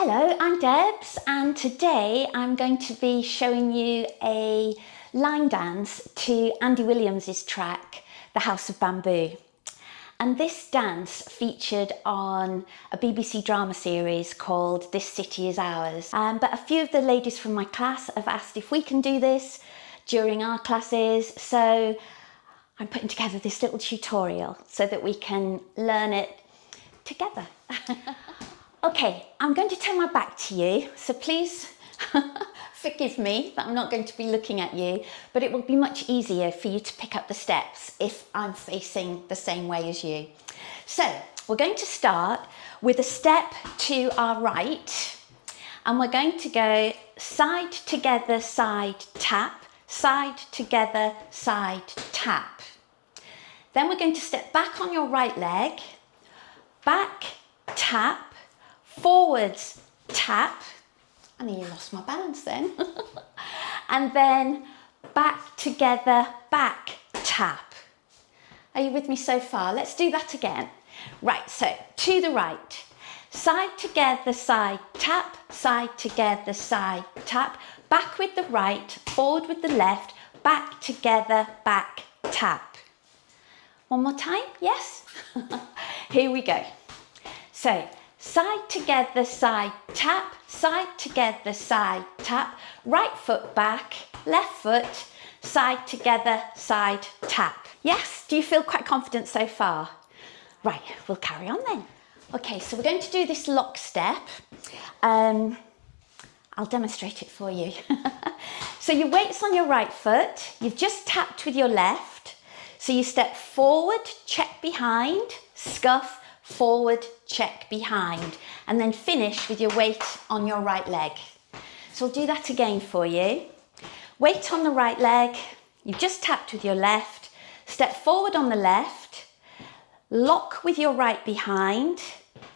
Hello, I'm Debs, and today I'm going to be showing you a line dance to Andy Williams's track, The House of Bamboo. And this dance featured on a BBC drama series called This City Is Ours. But a few of the ladies from my class have asked if we can do this during our classes, so I'm putting together this little tutorial so that we can learn it together. Okay, I'm going to turn my back to you, so please forgive me that I'm not going to be looking at you, but it will be much easier for you to pick up the steps if I'm facing the same way as you. So, we're going to start with a step to our right, and we're going to go side together, side tap, side together, side tap. Then we're going to step back on your right leg, back, tap, forwards, tap, I nearly lost my balance then, and then back together, back, tap. Are you with me so far? Let's do that again. Right, so to the right, side together, side tap, side together, side tap, back with the right, forward with the left, back together, back, tap. One more time, yes? Here we go. So, side together, side tap, side together, side tap, right foot back, left foot, side together, side tap. Yes, do you feel quite confident so far? Right, we'll carry on then. Okay, so we're going to do this lock step. I'll demonstrate it for you. So your weight's on your right foot, you've just tapped with your left, so you step forward, check behind, scuff, forward, check behind, and then finish with your weight on your right leg. So I'll do that again for you. Weight on the right leg, you've just tapped with your left, step forward on the left, lock with your right behind,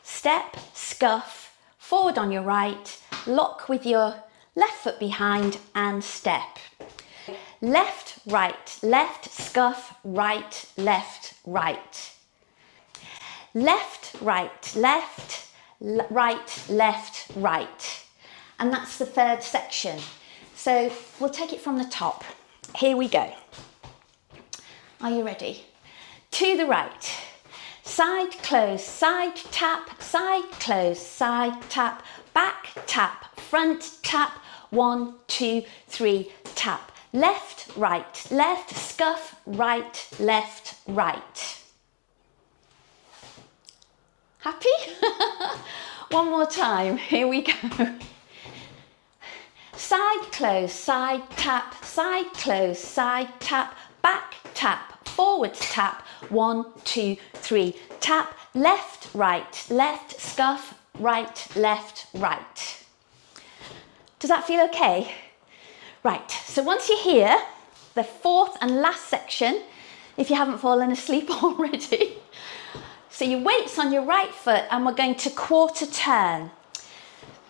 step, scuff, forward on your right, lock with your left foot behind and step. Left, left, scuff, right, left, right. Left, right, left, right, left, right. And that's the third section. So we'll take it from the top. Here we go. Are you ready? To the right. Side, close, side, tap, side, close, side, tap, back, tap, front, tap, 1, 2, 3, tap. Left, left, scuff, right, left, right. Happy? One more time, here we go. Side, close, side, tap, side, close, side, tap, back, tap, forwards, tap, 1, 2, 3, tap, left, scuff, right, left, right. Does that feel okay? Right, so once you're here, the fourth and last section, if you haven't fallen asleep already, so your weight's on your right foot and we're going to quarter turn.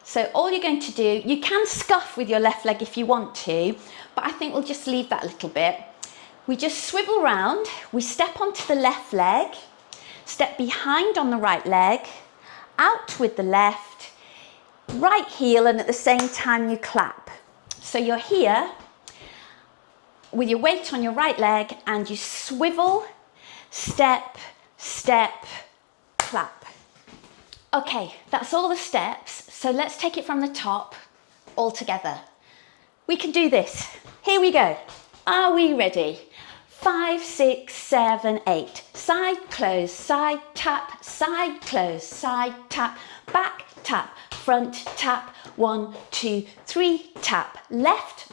So all you're going to do, you can scuff with your left leg if you want to, but I think we'll just leave that a little bit. We just swivel round, we step onto the left leg, step behind on the right leg, out with the left, right heel, and at the same time you clap. So you're here with your weight on your right leg and you swivel, step, step, clap. Okay, that's all the steps, so let's take it from the top all together. We can do this. Here we go. Are we ready? 5, 6, 7, 8. Side, close, side, tap, side, close, side, tap, back, tap, front, tap, 1, 2, 3, tap, left,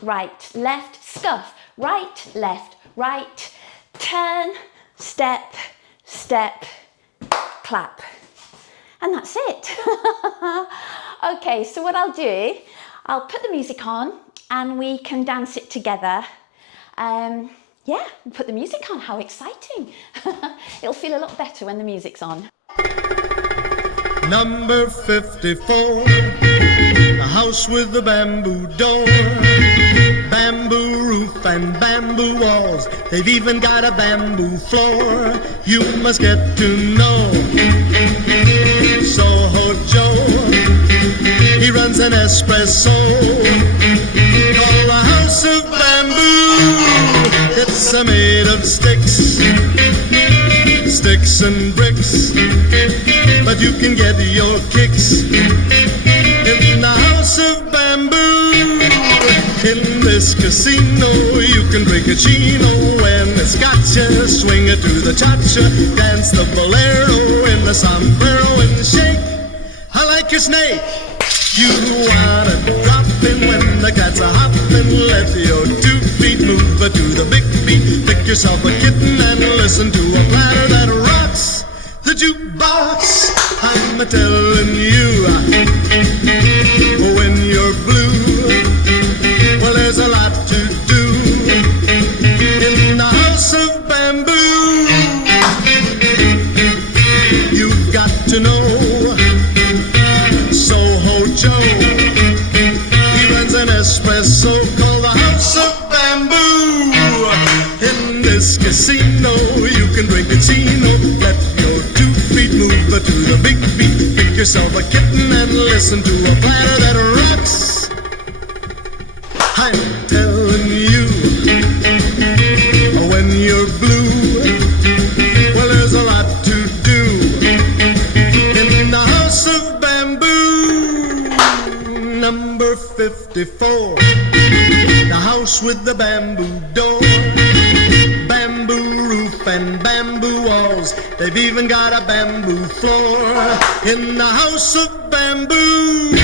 scuff, right, turn, step, step, clap. And that's it. Okay, so what I'll do, I'll put the music on and we can dance it together. Yeah, put the music on, how exciting. It'll feel a lot better when the music's on. Number 54, a house with a bamboo door, bamboo roof and bamboo walls. They've even got a bamboo floor. You must get to know Soho Joe. espresso. Call the house of bamboo. It's made of sticks and bricks, but you can get your kicks in the house of bamboo. In this casino you can drink a chino and a scotcha, swing it to the cha-cha, dance the bolero in the sombrero and shake. I like your snake. You wanna drop in when the cats are hopping, let your 2 feet move to the big beat. Pick yourself a kitten and listen to a platter that rocks the jukebox. I'm telling you, when you're blue, well, there's a lot to do in the house of bamboo. You've got to know Soho Joe. He runs an espresso called the House of Bamboo. In this casino you can drink a chino, let your 2 feet move to the big beat. Pick yourself a kitten and listen to a platter that rocks. I'm telling you, when you're blue, well, there's a lot to do in the house of bamboo. Number 54, the house with the bamboo door, bamboo roof and bamboo walls. They've even got a bamboo floor in the house of bamboo.